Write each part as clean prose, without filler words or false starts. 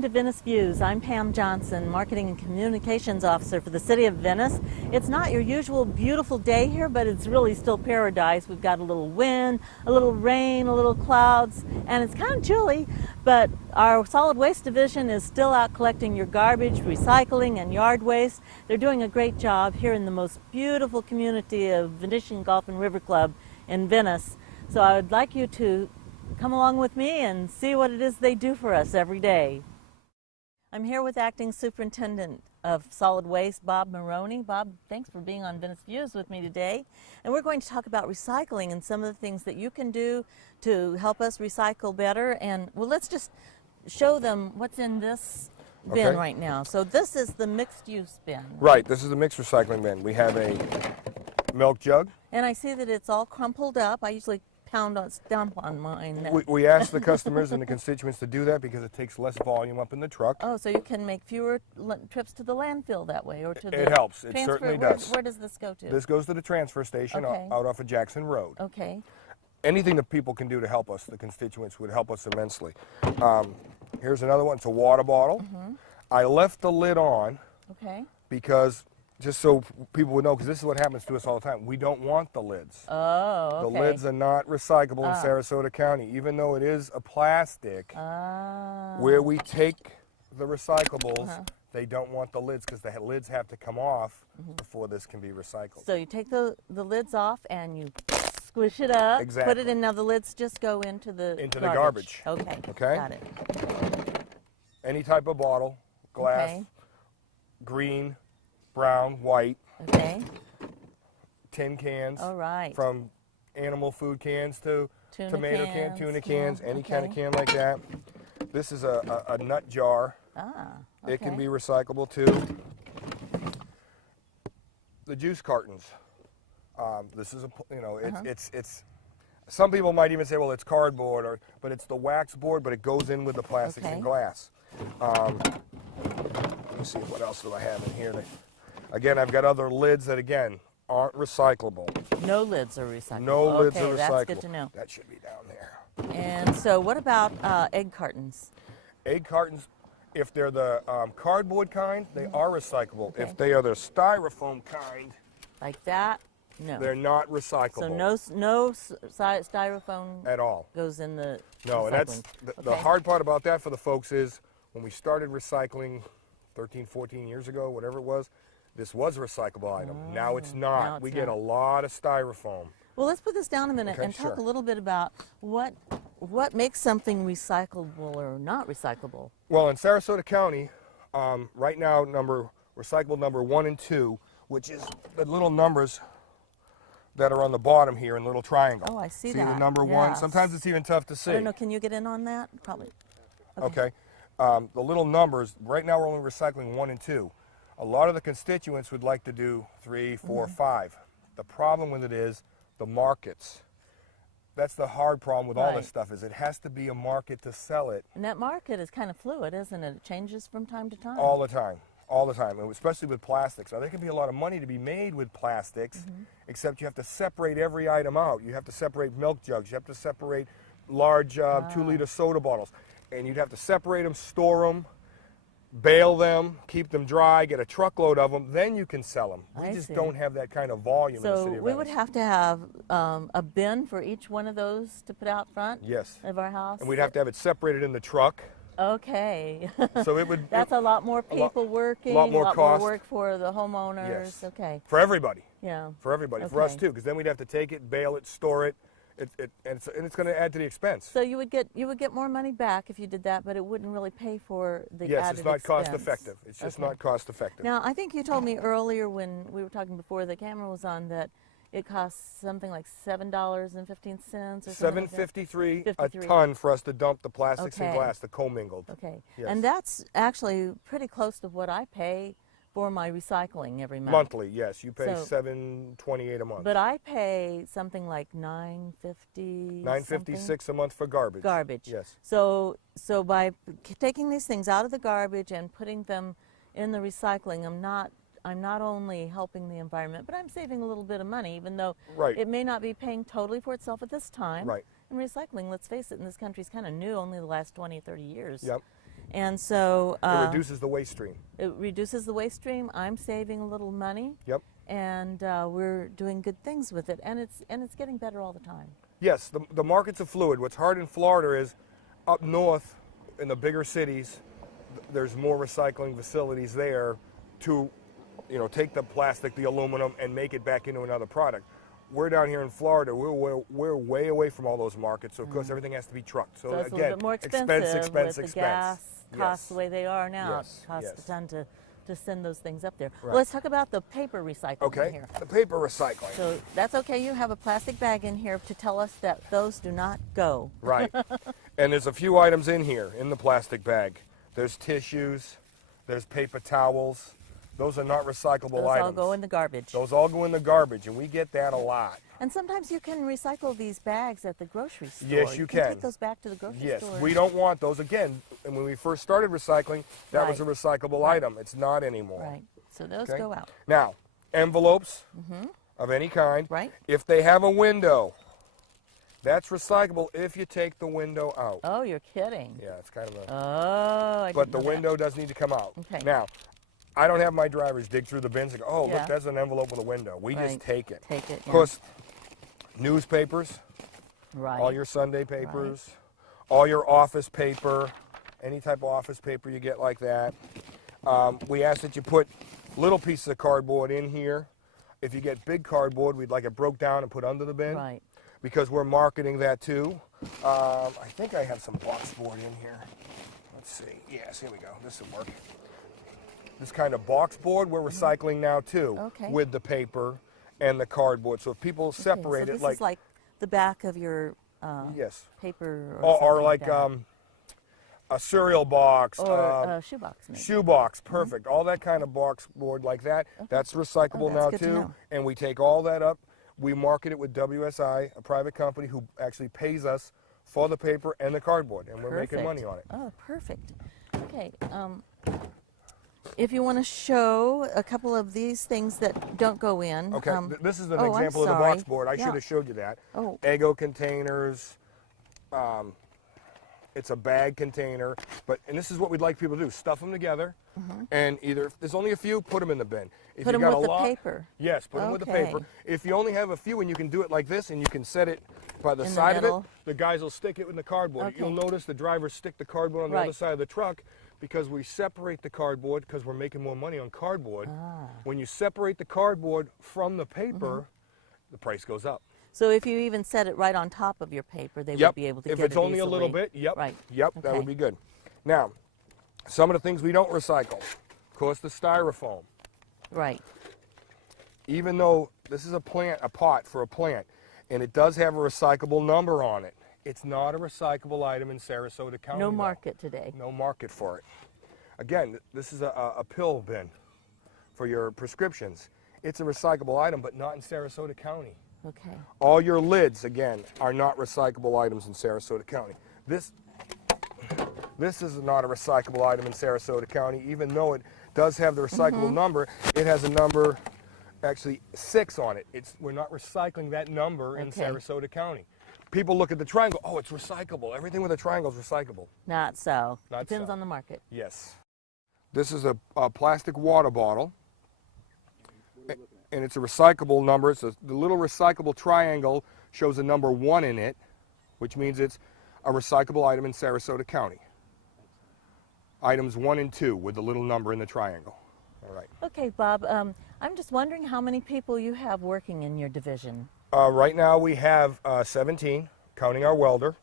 Welcome to Venice Views. I'm Pam Johnson, Marketing and Communications Officer for the City of Venice. It's not your usual beautiful day here, but it's really still paradise. We've got a little wind, a little rain, a little clouds, and it's kind of chilly, but our solid waste division is still out collecting your garbage, recycling, and yard waste. They're doing a great job here in the most beautiful community of Venetian Golf and River Club in Venice. So I would like you to come along with me and see what it is they do for us every day. I'm here with Acting Superintendent of Solid Waste, Bob Maroney. Bob, thanks for being on Venice Views with me today. And we're going to talk about recycling and some of the things that you can do to help us recycle better. And well, let's just show them what's in this bin right now. So this is the mixed use bin. Right, this is the mixed recycling bin. We have a milk jug. And I see that it's all crumpled up. I usually stomp on mine. We ask the customers and the constituents to do that because it takes less volume up in the truck. Oh, so you can make fewer trips to the landfill that way, or to the It helps. It transfer. certainly does. Where does this go to? This goes to the transfer station out off of Jackson Road. Okay. Anything that people can do to help us, the constituents, would help us immensely. Here's another one. It's a water bottle. I left the lid on because just so people would know, because this is what happens to us all the time. We don't want the lids. Oh, okay. The lids are not recyclable in Sarasota County, even though it is a plastic. Where we take the recyclables, they don't want the lids because the lids have to come off before this can be recycled. So you take the lids off and you squish it up, exactly. Put it in. Now the lids just go into the garbage. Okay. Got it. Any type of bottle, glass, green, brown, white, tin cans, from animal food cans to tomato cans, tuna cans, any kind of can like that. This is a nut jar. It can be recyclable too. The juice cartons. This is it's. Some people might even say, well, it's cardboard, but it's the wax board, but it goes in with the plastics and glass. Let me see, what else do I have in here? Again, I've got other lids that, again, aren't recyclable. No lids are recyclable. No lids are recyclable. That's good to know. That should be down there. And so what about egg cartons? Egg cartons, if they're the cardboard kind, they are recyclable. If they are the styrofoam kind, like that, no. They're not recyclable. So no styrofoam at all goes in the No, and that's the hard part about that for the folks is when we started recycling 13, 14 years ago, whatever it was, this was a recyclable item. Now it's not. We get a lot of styrofoam. Well, let's put this down a minute and talk a little bit about what makes something recyclable or not recyclable. Well, in Sarasota County, right now, recyclable number 1 and 2, which is the little numbers that are on the bottom here in little triangle. Oh, I see that. See the number 1? Sometimes it's even tough to see. I don't know. Can you get in on that? Probably. Okay. The little numbers, right now we're only recycling 1 and 2. A lot of the constituents would like to do 3, 4, 5. The problem with it is the markets. That's the hard problem with all this stuff is it has to be a market to sell it. And that market is kind of fluid, isn't it? It changes from time to time. All the time. All the time, especially with plastics. Now, there can be a lot of money to be made with plastics, except you have to separate every item out. You have to separate milk jugs. You have to separate large 2-liter soda bottles. And you'd have to separate them, store them, bale them, keep them dry, get a truckload of them, then you can sell them. We just don't have that kind of volume in the city of Venice. So we would have to have a bin for each one of those to put out front of our house? And we'd have to have it separated in the truck. Okay. So it would. That's a lot more people working. A lot more cost. More work for the homeowners. Yes. Okay. For everybody. Yeah. For everybody. For us too, because then we'd have to take it, bale it, store it, and it's going to add to the expense. So you would get more money back if you did that, but it wouldn't really pay for the added Yes, it's not expense. cost effective. It's just not cost effective. Now, I think you told me earlier when we were talking before the camera was on that it costs something like $7.15 or something. $7.53 a ton for us to dump the plastics and glass, the commingled. Okay. Yes. And that's actually pretty close to what I pay for my recycling every month. Monthly, yes. You pay $7.28 a month. But I pay something like $9.50. $9.56 a month for garbage. Garbage. Yes. So by taking these things out of the garbage and putting them in the recycling, I'm not only helping the environment, but I'm saving a little bit of money, even though it may not be paying totally for itself at this time. Right. And recycling, let's face it, in this country is kind of new, only the last 20, 30 years. Yep. And so it reduces the waste stream. it reduces the waste stream. I'm saving a little money. Yep. And we're doing good things with it, and it's getting better all the time. Yes, the markets are fluid. What's hard in Florida is up north in the bigger cities, there's more recycling facilities there to, take the plastic, the aluminum, and make it back into another product. We're down here in Florida. We're way away from all those markets, so of course everything has to be trucked. So it's again, a little bit more expensive expense. with the gas costs Yes. the way they are now. Yes, It costs yes. a ton to send those things up there. Right. Well, let's talk about the paper recycling Okay, here. the paper recycling. So that's okay. You have a plastic bag in here to tell us that those do not go. Right. And there's a few items in here in the plastic bag. There's tissues, there's paper towels. Those are not recyclable Those items. all go in the garbage. Those all go in the garbage, and we get that a lot. And sometimes you can recycle these bags at the grocery store. Yes, you can. Take those back to the grocery Yes, store. we don't want those. Again, and when we first started recycling, that was a Right. recyclable Right. item. It's not anymore. Right. So those Okay? go out. Now, envelopes of any kind. Right. If they have a window, that's recyclable if you take the window out. Oh, you're kidding. Yeah, it's kind of a... Oh, I but didn't the know that. window does need to come out. Okay. Now, I don't have my drivers dig through the bins and go, oh, Yeah. look, there's an envelope with a window. We just Right. take it. Take it. Of Yeah. course, newspapers, Right. all your Sunday papers, all your office paper, any type of office paper you get like that. We ask that you put little pieces of cardboard in here. If you get big cardboard, we'd like it broke down and put under the bin. Right. Because we're marketing that too. I think I have some box board in here. Let's see. Yes, here we go. This will work. This kind of box board we're recycling now too, Okay. with the paper and the cardboard. So if people separate so it this is like the back of your yes, paper or something like that. a cereal box, Or a shoebox maybe. shoebox, perfect. All that kind of box board like that. That's recyclable that's now good to too. know. And we take all that up. We market it with WSI, a private company who actually pays us for the paper and the cardboard, and we're making money on it. Oh, perfect. Okay. If you want to show a couple of these things that don't go in. Okay, this is an oh, I'm example of the sorry. box board. I Yeah. should have showed you that. Oh. Eggo containers. It's a bag container, and this is what we'd like people to do: stuff them together, and either if there's only a few, put them in the bin. If Put you 'em got with a the lot, paper. Yes, put them with the Okay. paper. If you only have a few, and you can do it like this, and you can set it by the In the side of it, middle. the guys will stick it in the cardboard. Okay. You'll notice the drivers stick the cardboard on the other Right. side of the truck because we separate the cardboard because we're making more money on cardboard. When you separate the cardboard from the paper, the price goes up. So if you even set it right on top of your paper, they Yep. would be able to if get it's it only a little easily. bit, yep. Right. Yep, that Okay. would be good. Now, some of the things we don't recycle. Of course, the styrofoam. Right. Even though this is a pot for a plant, and it does have a recyclable number on it, it's not a recyclable item in Sarasota County. No though. market today. No market for it. Again, this is a pill bin for your prescriptions. It's a recyclable item, but not in Sarasota County. Okay. All your lids, again, are not recyclable items in Sarasota County. This is not a recyclable item in Sarasota County, even though it does have the recyclable number. It has a number, actually 6 on it. We're not recycling that number in Okay. Sarasota County. People look at the triangle, oh, it's recyclable. Everything with a triangle is recyclable. Not so. Not Depends so. on the market. Yes. This is a plastic water bottle, and it's a recyclable number. The little recyclable triangle shows a number 1 in it, which means it's a recyclable item in Sarasota County. Items 1 and 2 with the little number in the triangle. All right. Okay, Bob, I'm just wondering how many people you have working in your division. Right now we have 17, counting our welder.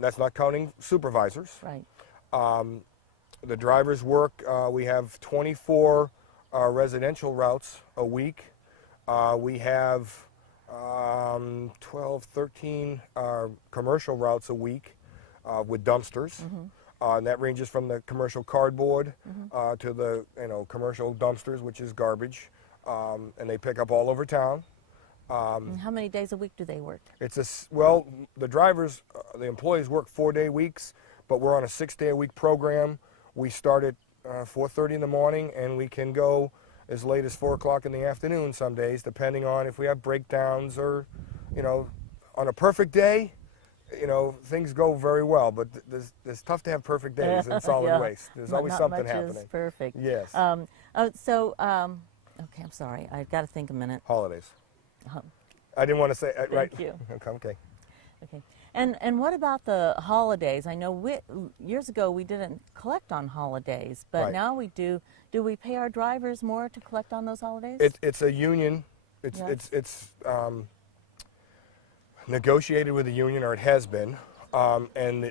That's not counting supervisors. Right. The drivers work, we have 24 residential routes a week. We have 12, 13 commercial routes a week with dumpsters. And that ranges from the commercial cardboard to the commercial dumpsters, which is garbage. And they pick up all over town. And how many days a week do they work? Well, the drivers, the employees work 4-day weeks, but we're on a 6-day-a-week program. We start at 4:30 in the morning, and we can go as late as 4 o'clock in the afternoon some days, depending on if we have breakdowns or, on a perfect day, you know, things go very well, but there's tough to have perfect days in solid Yeah. waste. There's Not- always not something much happening. Is perfect. Yes. Okay, I'm sorry. I've got to think a minute. Holidays. Uh, I didn't want to say right. Thank you. Okay. Okay. And what about the holidays? I know years ago we didn't collect on holidays, but Right. now we do. Do we pay our drivers more to collect on those holidays? It's a union. It's Yes. it's negotiated with the union, or it has been, and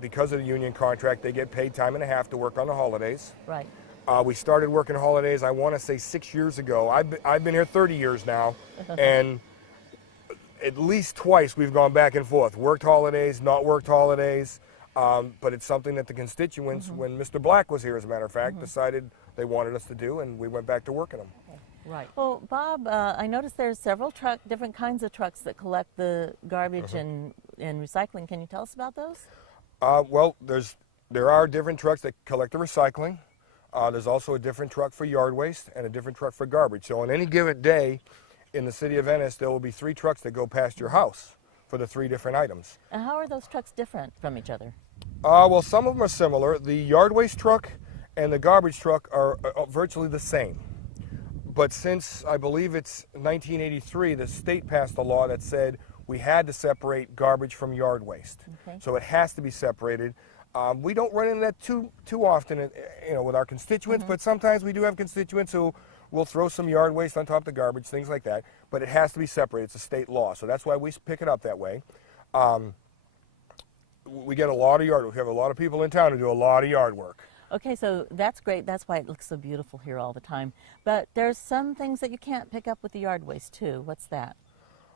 because of the union contract, they get paid time and a half to work on the holidays. Right. We started working holidays, I want to say 6 years ago. I've been here 30 years now, and at least twice we've gone back and forth. Worked holidays, not worked holidays, but it's something that the constituents, when Mr. Black was here, as a matter of fact, decided they wanted us to do, and we went back to working them. Right. Well, Bob, I noticed there's several different kinds of trucks that collect the garbage and recycling. Can you tell us about those? Well, there are different trucks that collect the recycling. There's also a different truck for yard waste and a different truck for garbage. So on any given day in the city of Venice, there will be 3 trucks that go past your house for the 3 different items. And how are those trucks different from each other? Well, some of them are similar. The yard waste truck and the garbage truck are virtually the same. But since, I believe it's 1983, the state passed a law that said we had to separate garbage from yard waste. Okay. So it has to be separated. We don't run into that too often, you know, with our constituents, but sometimes we do have constituents who will throw some yard waste on top of the garbage, things like that. But it has to be separated. It's a state law, so that's why we pick it up that way. We get a lot of yard work. We have a lot of people in town who do a lot of yard work. Okay, so that's great. That's why it looks so beautiful here all the time. But there's some things that you can't pick up with the yard waste too. What's that?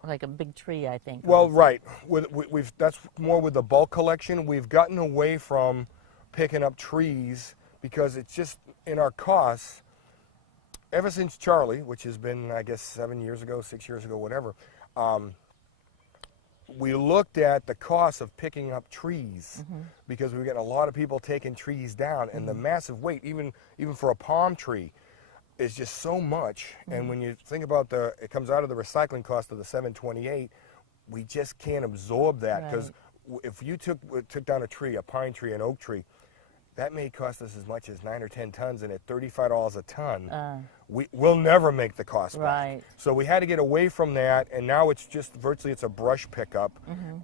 Like a big tree, I think. Well, right. That's more with the bulk collection. We've gotten away from picking up trees because it's just in our costs. Ever since Charlie, which has been, I guess, 7 years ago, 6 years ago, whatever, we looked at the cost of picking up trees because we were getting a lot of people taking trees down, and the massive weight, even for a palm tree, is just so much. And when you think about it comes out of the recycling cost of the 728, we just can't absorb that because if you took down a tree, a pine tree, an oak tree, that may cost us as much as 9 or 10 tons, and at $35 a ton, we'll never make the cost back. Right. So we had to get away from that, and now it's just virtually it's a brush pickup,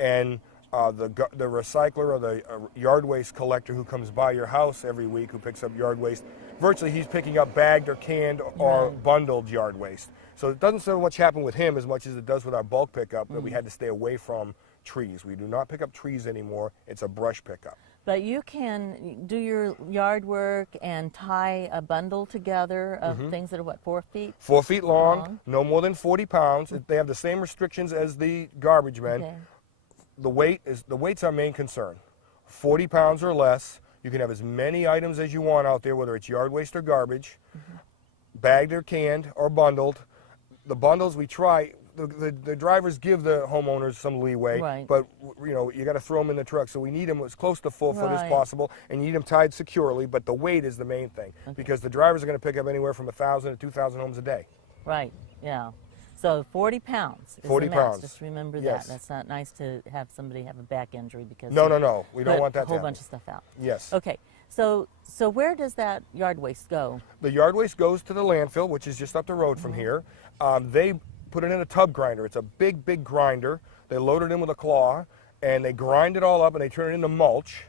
and the recycler or the yard waste collector who comes by your house every week who picks up yard waste, virtually he's picking up bagged or canned or bundled yard waste. So it doesn't so much happen with him as much as it does with our bulk pickup that we had to stay away from trees. We do not pick up trees anymore. It's a brush pickup. But you can do your yard work and tie a bundle together of things that are, what, 4 feet? 4 feet long, no more than 40 pounds. They have the same restrictions as the garbage men. Okay. The weight's our main concern. 40 pounds or less. You can have as many items as you want out there, whether it's yard waste or garbage, bagged or canned or bundled. The bundles we try. The drivers give the homeowners some leeway, but you know you got to throw them in the truck. So we need them as close to full foot as possible, and you need them tied securely. But the weight is the main thing because the drivers are going to pick up anywhere from 1,000 to 2,000 homes a day. Right. Yeah. So 40 pounds. Is 40 the max. pounds. Just remember Yes. that. That's not nice to have somebody have a back injury because No. We don't want that a whole to happen. bunch of stuff out. Yes. Okay. So where does that yard waste go? The yard waste goes to the landfill, which is just up the road from here. They put it in a tub grinder. It's a big grinder. They load it in with a claw, and they grind it all up, and they turn it into mulch,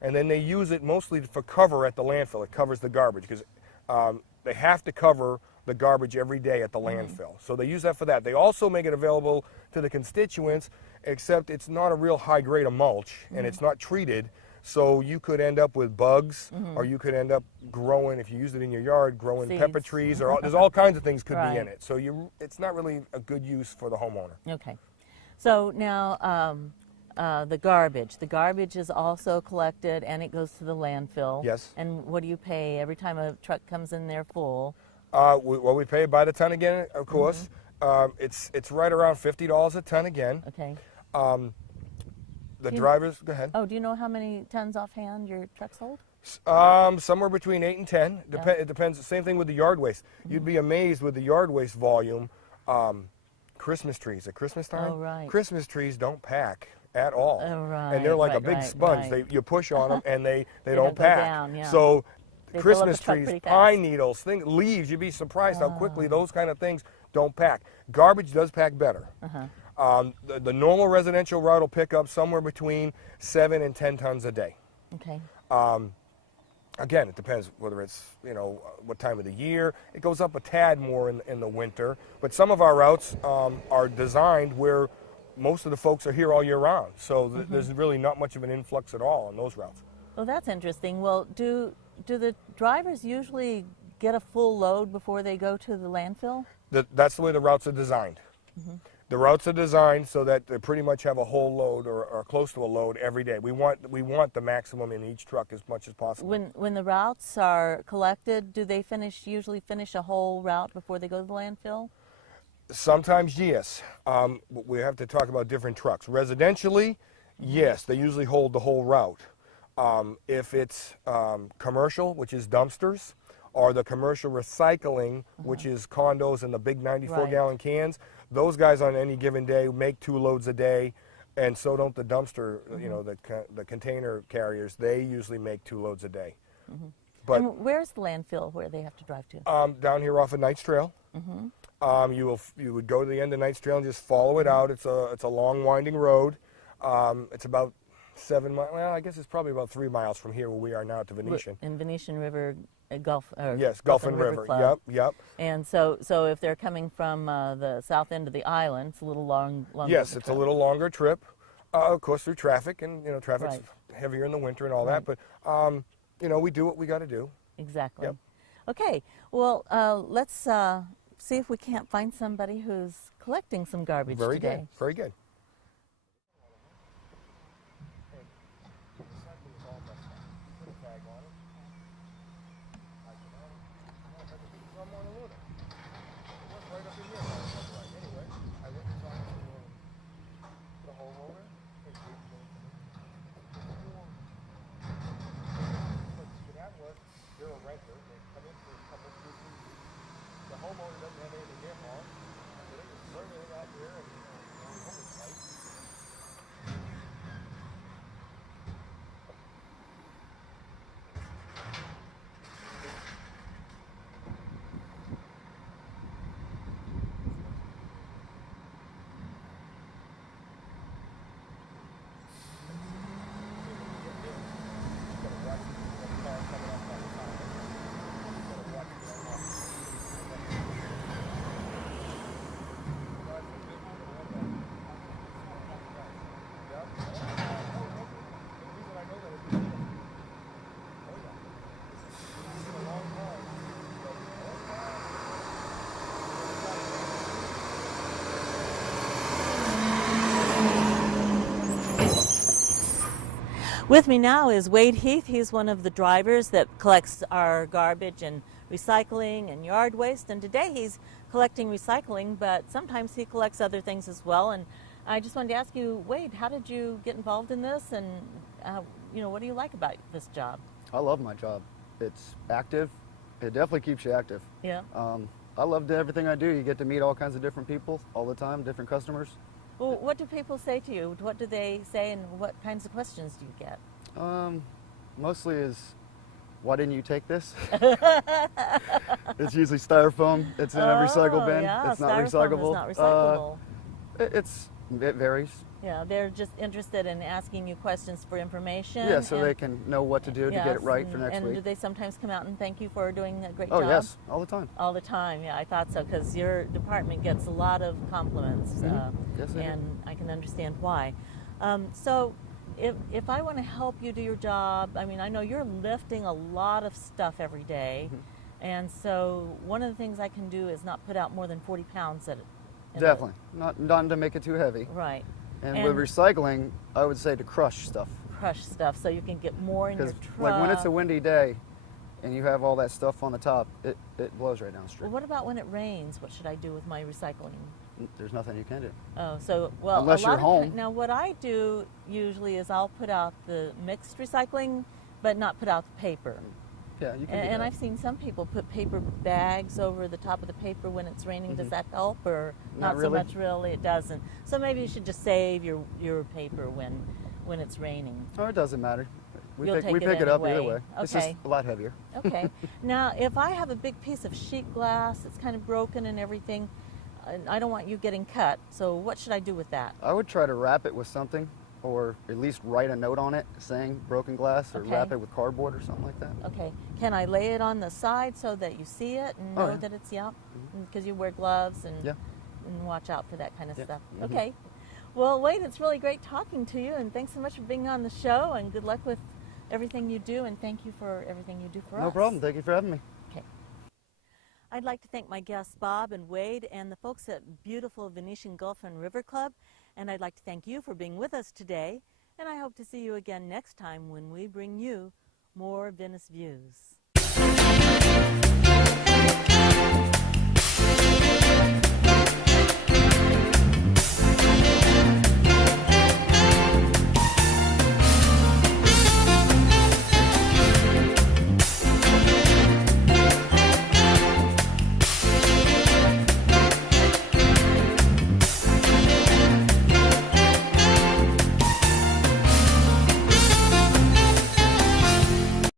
and then they use it mostly for cover at the landfill. It covers the garbage because they have to cover the garbage every day at the landfill. So they use that for that. They also make it available to the constituents, except it's not a real high grade of mulch, and it's not treated. So you could end up with bugs, or you could end up growing, if you use it in your yard, growing pepper Seeds. trees, or there's all kinds of things could be in Right. it. So it's not really a good use for the homeowner. Okay. So now the garbage. The garbage is also collected and it goes to the landfill. Yes. And what do you pay every time a truck comes in there full? We pay by the ton again, of course. It's right around $50 a ton again. Okay. The drivers, go ahead. Oh, do you know how many tons offhand your trucks hold? Somewhere between 8 and 10. It depends. Same thing with the yard waste. You'd be amazed with the yard waste volume. Christmas trees at Christmas time. Oh, right. Christmas trees don't pack at all. Oh, right, And they're like a right, big right, sponge. right. You push on them and they They don't don't go pack. down, yeah. So They fill up Christmas the truck trees, pretty pine fast. needles, leaves, you'd be surprised how quickly those kind of things don't pack. Garbage does pack better. The normal residential route will pick up somewhere between 7 and 10 tons a day. Okay. Again, it depends whether it's, what time of the year. It goes up a tad more in the winter. But some of our routes are designed where most of the folks are here all year round. So there's really not much of an influx at all on those routes. Well, that's interesting. Well, do the drivers usually get a full load before they go to the landfill? That's the way the routes are designed. The routes are designed so that they pretty much have a whole load or close to a load every day. We want the maximum in each truck as much as possible. When the routes are collected, do they usually finish a whole route before they go to the landfill? Sometimes, yes. We have to talk about different trucks. Residentially, yes, they usually hold the whole route. If it's commercial, which is dumpsters, or the commercial recycling, which is condos and the big 94-gallon cans, those guys on any given day make 2 loads a day, and so don't the dumpster, the container carriers. They usually make 2 loads a day. But and where's the landfill where they have to drive to? down here off of Knight's Trail. You would go to the end of Knight's Trail and just follow it out. It's a long, winding road. It's about 7 miles. Well, I guess it's probably about 3 miles from here where we are now at the Venetian. In Venetian River Gulf. Yes, Gulf and River. Club. Yep. And so if they're coming from the south end of the island, it's a little longer. Yes, it's a little longer trip. Of course, through traffic, and traffic's Right. heavier in the winter and all that. But we do what we got to do. Exactly. Yep. Okay. Well, let's see if we can't find somebody who's collecting some garbage Very today. good. Very good. With me now is Wade Heath. He's one of the drivers that collects our garbage and recycling and yard waste. And today he's collecting recycling, but sometimes he collects other things as well. And I just wanted to ask you, Wade, how did you get involved in this? And, what do you like about this job? I love my job. It's active. It definitely keeps you active. Yeah. I love everything I do. You get to meet all kinds of different people all the time, different customers. Well, what do people say to you? What do they say, and what kinds of questions do you get? Mostly is, why didn't you take this? It's usually styrofoam. It's in a recycle bin. Yeah, it's not styrofoam recyclable. is not recyclable. It varies. Yeah, they're just interested in asking you questions for information. Yeah, so they can know what to do to get it right for next and week. do they sometimes come out and thank you for doing a great job? Oh, yes, all the time. All the time, yeah, I thought so, because your department gets a lot of compliments, Yes, they do. and I can understand why. So if I want to help you do your job, I mean, I know you're lifting a lot of stuff every day, and so one of the things I can do is not put out more than 40 pounds at it. Definitely. Not to make it too heavy. Right. And with recycling, I would say to crush stuff. Crush stuff so you can get more in your Because truck. like when it's a windy day and you have all that stuff on the top, it blows right down the street. Well, what about when it rains? What should I do with my recycling? There's nothing you can do. Oh, so, well, Unless a lot you're of home. Now, what I do usually is I'll put out the mixed recycling, but not put out the paper. Yeah, you can do And that. I've seen some people put paper bags over the top of the paper when it's raining. Does that help, or Not so really. much? Really, it doesn't. So maybe you should just save your paper when it's raining. Oh, it doesn't matter. We You'll take we it pick it up either anyway. way. It's just Okay. a lot heavier. Okay. Now, if I have a big piece of sheet glass, it's kind of broken and everything, and I don't want you getting cut. So what should I do with that? I would try to wrap it with something, or at least write a note on it saying broken glass, or Okay. wrap it with cardboard or something like that. Okay. Can I lay it on the side so that you see it and Oh, know yeah. that it's because you wear gloves and Yeah. and watch out for that kind of Yeah. stuff. Mhm. Okay. Well, Wade, it's really great talking to you, and thanks so much for being on the show, and good luck with everything you do, and thank you for everything you do for us. No problem. Thank you for having me. Okay. I'd like to thank my guests Bob and Wade and the folks at beautiful Venetian Gulf and River Club, and I'd like to thank you for being with us today, and I hope to see you again next time when we bring you more Venice views.